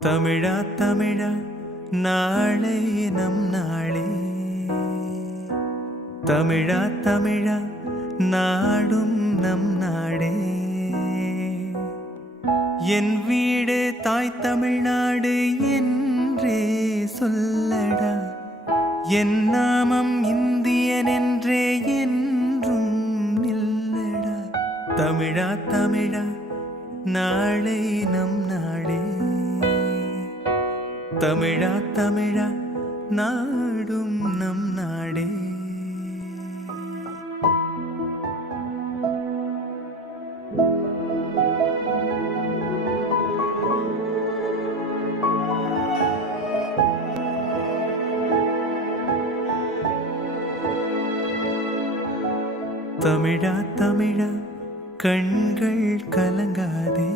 தமிழா தமிழா நாளை நம் நாளே, தமிழா தமிழா நாடும் நம் நாடே. என் வீடு தாய் தமிழ்நாடு என்றே சொல்லடா, என் நாமம் இந்தியன் என்றே என்றும் நில்லடா. தமிழா தமிழா நாளை நம் நாடே, தமிழா தமிழா நாடும் நம் நாடே. தமிழா தமிழா கண்கள் கலங்காதே,